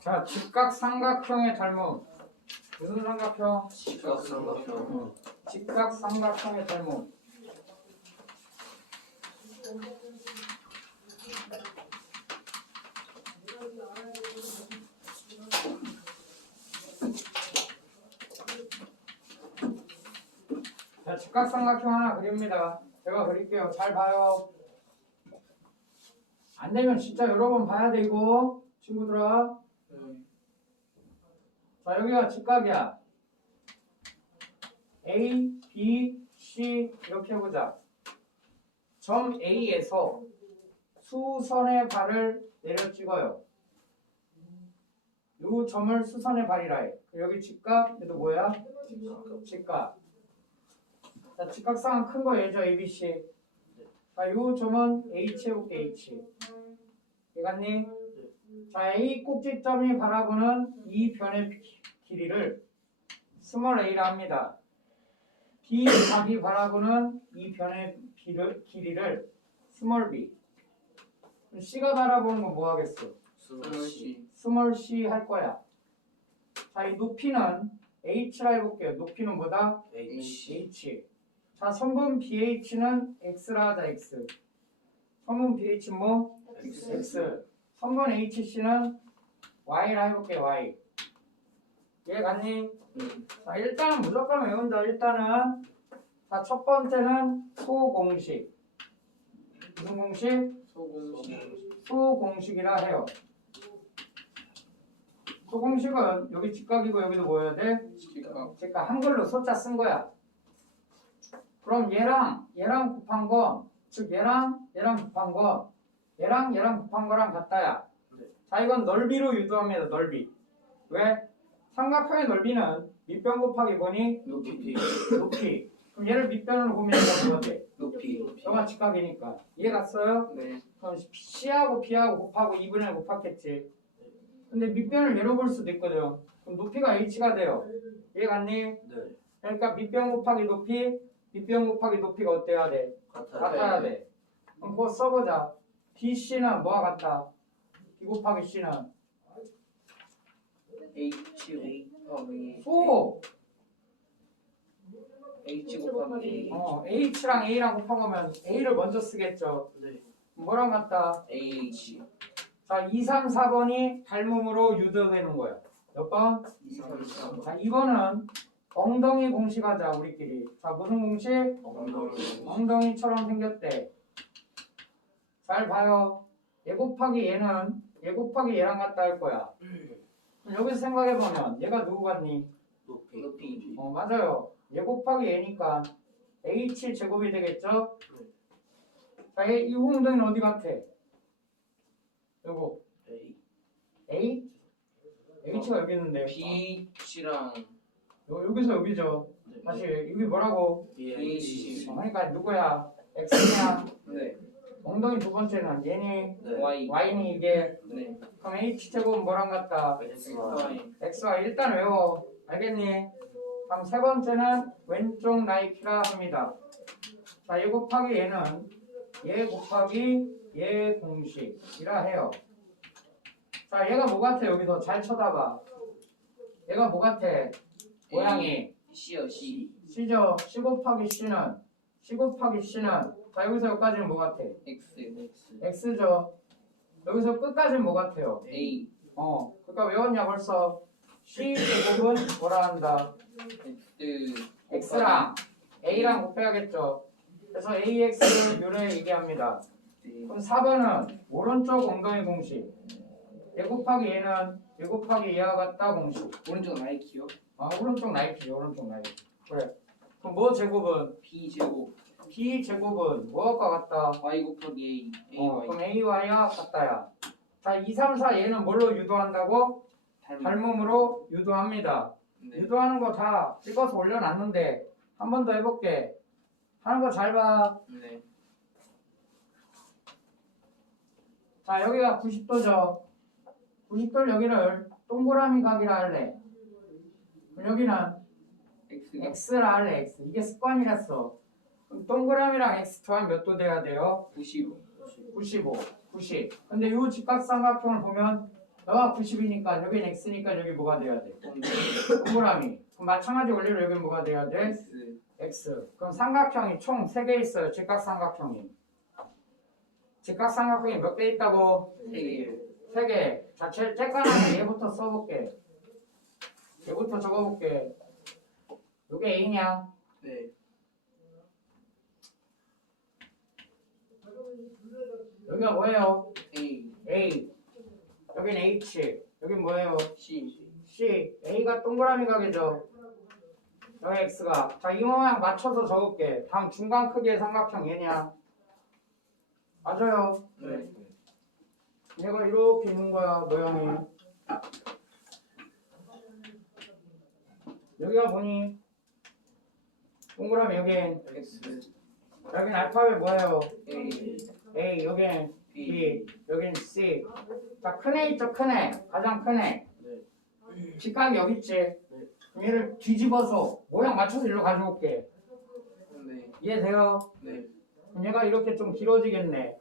자, 직각 삼각형의 닮음. 무슨 삼각형? 직각삼각형 직각 삼각형의 닮음. 자, 직각 삼각형 하나 그립니다. 제가 그릴게요. 잘 봐요. 안 되면 진짜 여러 번 봐야 돼, 이거. 친구들아. 자, 여기가 직각이야. A, B, C 이렇게 해보자. 점 A에서 수선의 발을 내려 찍어요. 요 점을 수선의 발이라 해. 여기 직각, 얘도 뭐야? 직각. 자, 직각상은 큰거 얘죠, ABC. 자, 요 점은 H 해볼게, H. 이해갔니? 자, A 꼭지점이 바라보는 이 변의 기- 길이를 스몰 a라 합니다. B 각이 바라보는 이 변의 비를, 길이를 스몰 b. C가 바라보는 건 뭐 하겠어? 스물시 스몰 c 할 거야. 자, 이 높이는 h라 해볼게요. 높이는 뭐다? H h. 자, 성분 BH는 x라 하자, x. 성분 BH 뭐? X x. 성분 HC는 y라 해볼게요, y. 이해 갔니? 자, 일단은 무조건 외운다. 일단은 자, 첫 번째는 소공식. 무슨 공식? 소공식 소공식이라 해요. 소공식은 여기 직각이고 여기도 뭐여야 돼? 직각 그러니까 한글로 소자 쓴 거야. 그럼 얘랑 얘랑 곱한 거, 즉 얘랑 얘랑 곱한 거, 얘랑 얘랑 곱한 거랑 같다야. 네. 자, 이건 넓이로 유도합니다. 넓이. 왜? 삼각형의 넓이는 밑변 곱하기 뭐니? 높이 높이. 그럼 얘를 밑변으로 보면 돼? 높이 너가 직각이니까. 이해 갔어요? 네 그럼 C하고 B하고 곱하고 2분의 곱했겠지. 근데 밑변을 얘로 볼 수도 있거든. 그럼 높이가 H가 돼요. 이해 갔니? 네 그러니까 밑변 곱하기 높이, 밑변 곱하기 높이가 어때야 돼? 같아야 돼. 그럼 그거 써보자. BC는 뭐가 같다? B 곱하기 C는 H 곱하기 소. H 곱하기 어, H랑 A랑 곱한 거면 A를 먼저 쓰겠죠. 네 뭐랑 같다? H 자, 2, 3, 4번이 닮음으로 유도되는 거야. 몇 번? 2 3 4 자, 이거는 엉덩이 공식하자 우리끼리. 자, 무슨 공식? 엉덩이 엉덩이처럼 생겼대. 잘 봐요. 얘 곱하기 얘는 얘 곱하기 얘랑 같다 할 거야. 그럼 여기서 생각해 보면 얘가 누구 같니? 높이 높이 어 맞아요. 얘 곱하기 얘니까 h 제곱이 되겠죠? 자, 얘, 이 엉덩이는 어디 같아? 요거 A a h가 여기 있는데 B랑 요, 여기서 여기죠. 다시 여기 뭐라고? BH 어, 그러니까 누구야? x냐? 네 엉덩이 두 번째는 얘니? Y y니 이게 네 그럼 h 제곱은 뭐랑 같다? X와 일단 외워. 알겠니? 그럼 세 번째는 왼쪽 나이키라 합니다. 자, 얘 곱하기 얘는 얘 곱하기 얘 공식이라 해요. 자, 얘가 뭐 같아? 여기서 잘 쳐다봐. 얘가 뭐 같아? 모양이 C요 C C죠? C 곱하기 C는 C 곱하기 C는 자, 여기서 여기까지는 뭐 같아? X X X죠? 여기서 끝까지는 뭐 같아요? A 어, 그러니까 외웠냐 벌써? C 제곱은 뭐라 한다? X X랑 A랑 곱해야겠죠. 그래서 AX를 요래 얘기합니다. 네. 그럼 4번은 오른쪽 엉덩이 공식. 얘 곱하기 얘는 얘 곱하기 얘와 같다 공식. 오른쪽 나이키요 아 오른쪽 나이키지 오른쪽 나이키. 그래. 그럼 뭐 제곱은 B 제곱 B 제곱은 뭐가 같다? Y 곱하기 A A 어, Y 그럼 AY와 같다야. 자 2, 3, 4 얘는 뭘로 유도한다고? 닮은 닮음으로 유도합니다. 네. 유도하는 거 다 찍어서 올려놨는데 한 번 더 해볼게. 하는 거 잘 봐. 네. 자 여기가 90도죠. 90도를 여기를 동그라미 각이라 할래. 그럼 여기는 x라 할래 x. 이게 습관이랬어. 그럼 동그라미랑 x 더하면 몇도 돼야 돼요? 95 95, 90. 근데 이 직각삼각형을 보면 너가 90이니까 여긴 x니까 여기 뭐가 돼야 돼? 동그라미. 그럼 마찬가지 원리로 여긴 뭐가 돼야 돼? X. 그럼 삼각형이 총 3개 있어요. 직각삼각형이. 직각삼각형이 몇 개 있다고? 3개 3개. 자, 제, 째까는 얘부터 써볼게. 얘부터 적어볼게. 이게 a냐? 네 여기가 뭐예요? A a. 여긴 h. 여긴 뭐예요? C C, A가 동그라미 가게죠. 여기 X가. 자, 이 모양 맞춰서 적을게. 다음 중간 크기의 삼각형 얘냐? 맞아요. 네 얘가 이렇게 있는 거야, 모양이. 여기가 보니 동그라미 여긴 X 여긴 알파벳 뭐예요? A A, 여긴 B B, 여긴 C. 자, 큰애 있죠, 큰 애. 가장 큰 애. 직각이 여기 있지. 얘를 뒤집어서 모양 맞춰서 일로 가져올게. 네 이해돼요? 네. 그럼 얘가 이렇게 좀 길어지겠네.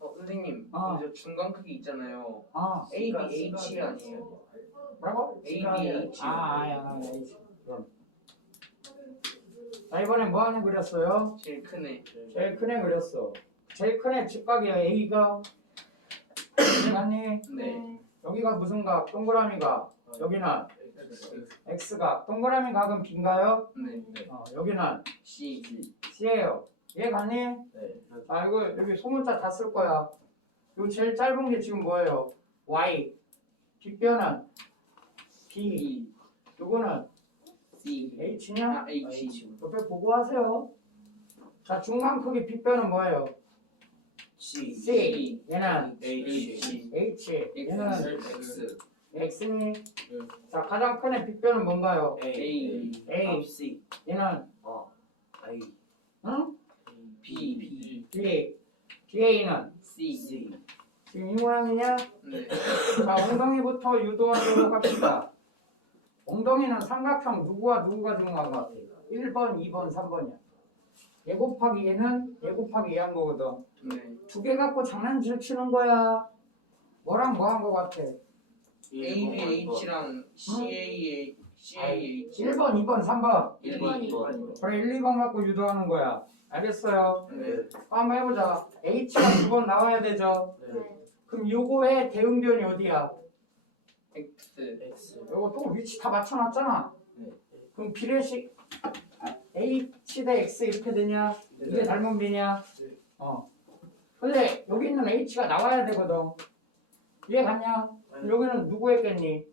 어 선생님 아. 이제 중간 크기 있잖아요 아, A B H 아니에요 뭐라고? A B H 아, 아야, 아, H. 그럼. 자, 이번엔 뭐 하는 그렸어요? 제일 큰 애 제일 큰 애 그렸어. 제일 큰 애 직각이야, A가. 맞니? 네 여기가 무슨 각? 동그라미가. 여기는 X X가. 동그라미 각은 B인가요? 네 어, 여기는 C C예요. 이해 갔니? 네 아, 이거 여기 소문자 다 쓸 거야. 요 제일 짧은 게 지금 뭐예요? Y. 뒷변은 B. 요거는 C H냐? 아 H 옆에 보고 하세요. 자, 중간 크기 빗변은 뭐예요? C C. 얘는 H H. 얘는 X X니? 자, 가장 큰애 빗변은 뭔가요? A A. C 얘는 I 응? B B B. BA는 C C 지금 이 모양이냐? 네 자, 엉덩이부터 유도하도록 합시다. 엉덩이는 삼각형 누구와 누구가 중요한 것 같아? 1번, 2번, 3번이야. 얘 곱하기 얘는 얘 곱하기 얘 한 거거든. 네 두 개 갖고 장난질 치는 거야. 뭐랑 뭐 한 거 같아? A B H랑 C A C A H 1번, 2번, 3번. 1번 2번 그래, 1, 2번 갖고 유도하는 거야. 알겠어요? 네 한번 해보자. H가 두 번 나와야 되죠? 그럼 요거의 대응 변이 어디야? X X 요거 또 위치 다 맞춰놨잖아. 네. 그럼 비례식 H 대 X 이렇게 되냐? 이게 닮은 비냐? 네. 어. 근데 여기 있는 H가 나와야 되거든. 이해 갔냐? 그럼 여기는 누구 했겠니?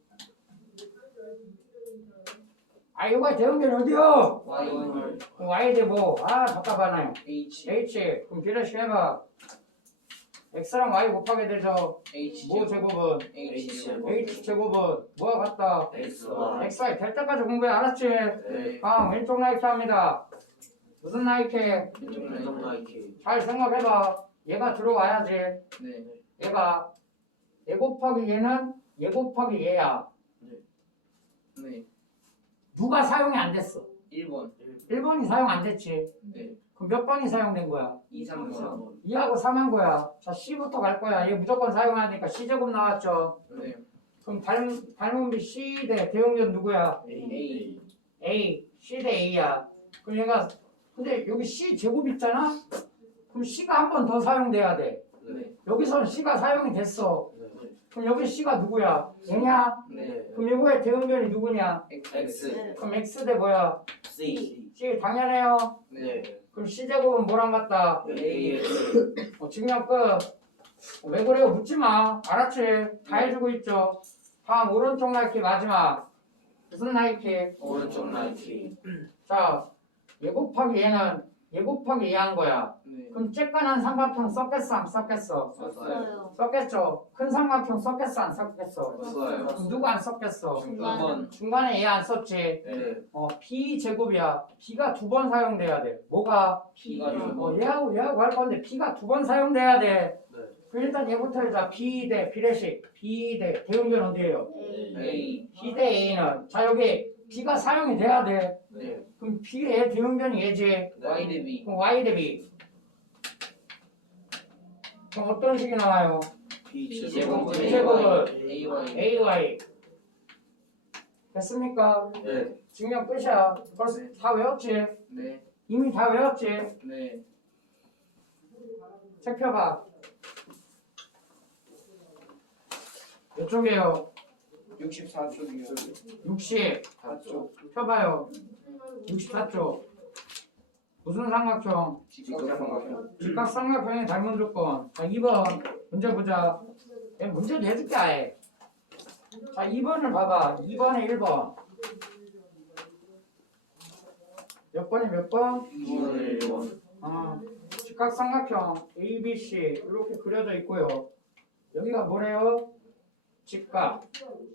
아, 요거 대응변 어디요? Y 그럼 Y 대 뭐? 아, 답답하네. H H. 그럼 비례식 해봐. X랑 Y 곱하게 되죠. H 뭐 제곱은? H H 제곱은 뭐가 같다? X Y XY 될 때까지 공부해 알았지? 네 다음 왼쪽 나이키 합니다. 무슨 나이키? 왼쪽 나이키 잘 생각해봐. 얘가 들어와야지. 네 얘가 얘 곱하기 얘는 얘 곱하기 얘야. 네 누가 사용이 안 됐어? 1번 1번이 사용 안 됐지. 네 그럼 몇 번이 사용된 거야? 2, 3번 2하고 3한 거야. 자, C부터 갈 거야. 얘 무조건 사용하니까 C제곱 나왔죠. 네 그럼 닮은, 닮은 비 C 대 대응전 누구야? A A, C 대 A야. 그럼 얘가 근데 여기 C 제곱 있잖아. 그럼 C가 한 번 더 사용돼야 돼. 네 여기선 C가 사용이 됐어. 네. 그럼 여기 C가 누구야? 얘냐? 네 그럼 이거의 대응변이 누구냐? X 그럼 X 대 뭐야? C C 당연해요. 네 그럼 C 제곱은 뭐랑 같다? A 어, 증명 끝. 왜 그래요? 묻지 마. 알았지? 다 해주고 있죠. 다음 오른쪽 나이키 마지막. 무슨 나이키? 오른쪽 나이키 자, 얘 곱하기 얘는 얘 곱하기 얘한 거야. 네 그럼 쬐깐한 삼각형 썼겠어? 안 썼겠어? 썼어요 썼겠죠. 큰 삼각형 썼겠어? 안 썼겠어? 썼어요 그럼 누가 안 썼겠어? 2번 중간에 얘 안 썼지. 네 어, B 제곱이야. B가 두 번 사용돼야 돼. 뭐가? B가 어, 얘하고 얘하고 할 건데 B가 두 번 사용돼야 돼. 네. 그럼 일단 얘부터 해자. B 대 비례식. B 대 대응변 어디예요? A B 대 A는 자 여기 B가 사용이 돼야 돼. 네 그럼 B의 대응변이 얘지. Y 대 B 그럼 Y 대 B. 그럼 어떤 식이 나와요? B 제곱은 제곱은 AY AY 됐습니까? 네. 증명 끝이야 벌써 다 외웠지? 네 이미 다 외웠지? 네. 책 펴봐 이쪽이에요 64쪽이요 60 4쪽. 펴봐요. 64쪽. 무슨 삼각형? 직각삼각형. 직각삼각형의 닮은 조건. 자 2번 문제 보자. 얘 문제 내줄게 아예. 자 2번을 봐봐. 2번에 1번. 몇 번에 몇 번? 2번에 1번. 어, 직각삼각형 ABC 이렇게 그려져 있고요. 여기가 뭐래요? 직각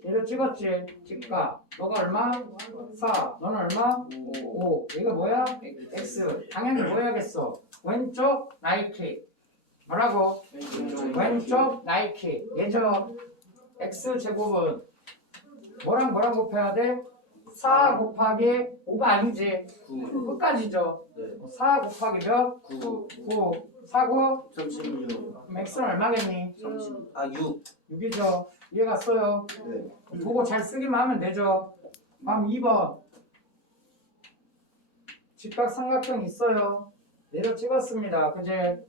얘를 찍었지? 직각 너가 얼마? 4 너는 얼마? 5 이거 뭐야? X 당연히 뭐 해야겠어? 왼쪽 나이키 뭐라고? 왼쪽 나이키 예저 X 제곱은 뭐랑 뭐랑 곱해야 돼? 4 곱하기 5가 아니지 9 끝까지죠 네. 4 곱하기 몇? 9 9 4고 36 그럼 X는 얼마겠니? 30아 6. 6이죠. 이해 갔어요? 네. 그거 잘 쓰기만 하면 되죠. 다음 2번. 직각 삼각형 있어요. 내려 찍었습니다. 그제?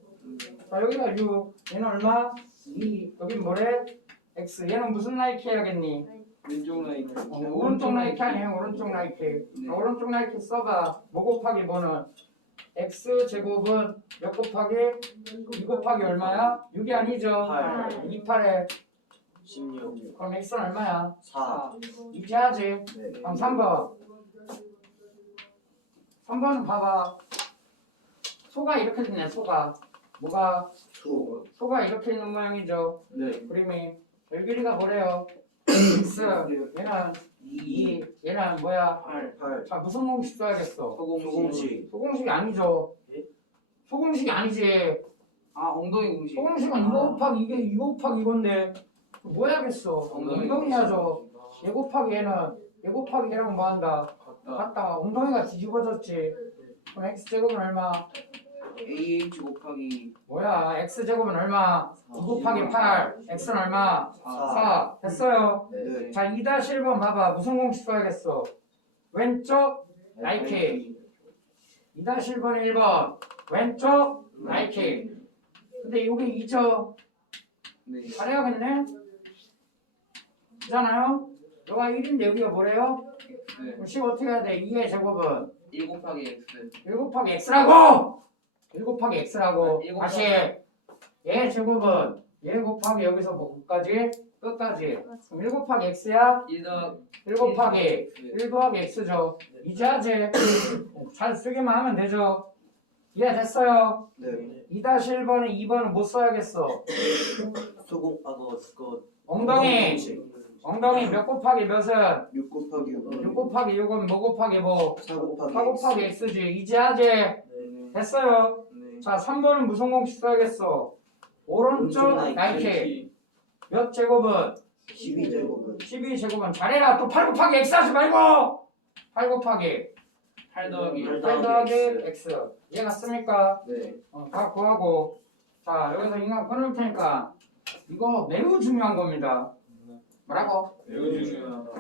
자 여기가 6 얘는 얼마? 2 여긴 뭐래? X. 얘는 무슨 나이키 해야겠니? 왼쪽 라이트 어, 오른쪽 나이키 아니에요. 오른쪽 나이키. 네. 자, 오른쪽 나이키 써봐. 뭐 곱하기 뭐는 X 제곱은 몇 곱하기? 2 곱하기 얼마야? 6이 아니죠? 8 28에 16 그럼 X는 얼마야? 4 이제하지 네. 그럼 3번 3번은 봐봐 소가 이렇게 됐네 소가 뭐가 2 소가 이렇게 있는 모양이죠 네. 그림이 열 길이가 뭐래요? X 얘는 2 2 얘는 뭐야? 8 8자 무슨 공식 써야겠어? 소공식 소공식이 아니죠 예? 소공식이 아니지 아 엉덩이 공식 소공식은 이거 곱하기 이게 이거 곱하기 이건데 뭐 해야겠어? 엉덩이야죠 얘 곱하기 얘는 얘 곱하기 얘랑 뭐 한다? 같다 엉덩이가 뒤집어졌지 그럼 x제곱은 얼마? AH 곱하기 뭐야 x제곱은 얼마? 2 곱하기 8 x는 얼마? 4 4 됐어요 네. 자 2-1번 봐봐 무슨 공식 써야겠어? 왼쪽 나이키 2-1번에 1번 왼쪽 나이키 근데 여기 2죠 네 잘해야겠네 그잖아요 여기가 1인데 여기가 뭐래요? 네. 그럼 10 어떻게 해야 돼? 2의 제곱은 1 곱하기 X 1 곱하기 x라고! 1 곱하기 x라고 아, 다시 얘 제곱은 얘 곱하기 여기서 뭐까지? 끝까지. 그럼 1 곱하기 x야? 1 더하기 1 곱하기 X 1 더하기 x죠. 이제 하지 잘 쓰기만 하면 되죠. 이해됐어요? 네. 2-1번에 2번은 못 써야겠어. 소공 아그 그 엉덩이. 엉덩이 몇 곱하기 몇은? 6 곱하기 6 6 곱하기 6은 뭐 곱하기 뭐? 4 곱하기 4 곱하기 x지. 이제 네. 됐어요. 네. 자 3번은 무슨 공식 써야겠어? 오른쪽 오른쪽 나이키 나이키. 몇 제곱은? 12제곱은. 12제곱은 잘해라. 또 8 곱하기 x 하지 말고! 8 곱하기 8 더하기 8 8 더하기 x. 이해 갔습니까? 네. 어, 다 구하고. 자 여기서 인간 끊을 테니까 이거 매우 중요한 겁니다. 뭐라고? 매우 중요하다.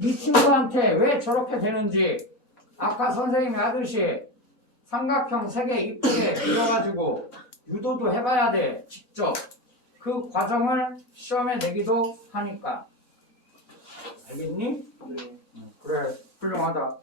이 친구한테 왜 저렇게 되는지 아까 선생님이 하듯이 삼각형 세 개 이쁘게 그려가지고 유도도 해봐야 돼 직접 그 과정을 시험에 내기도 하니까 알겠니? 네. 그래 훌륭하다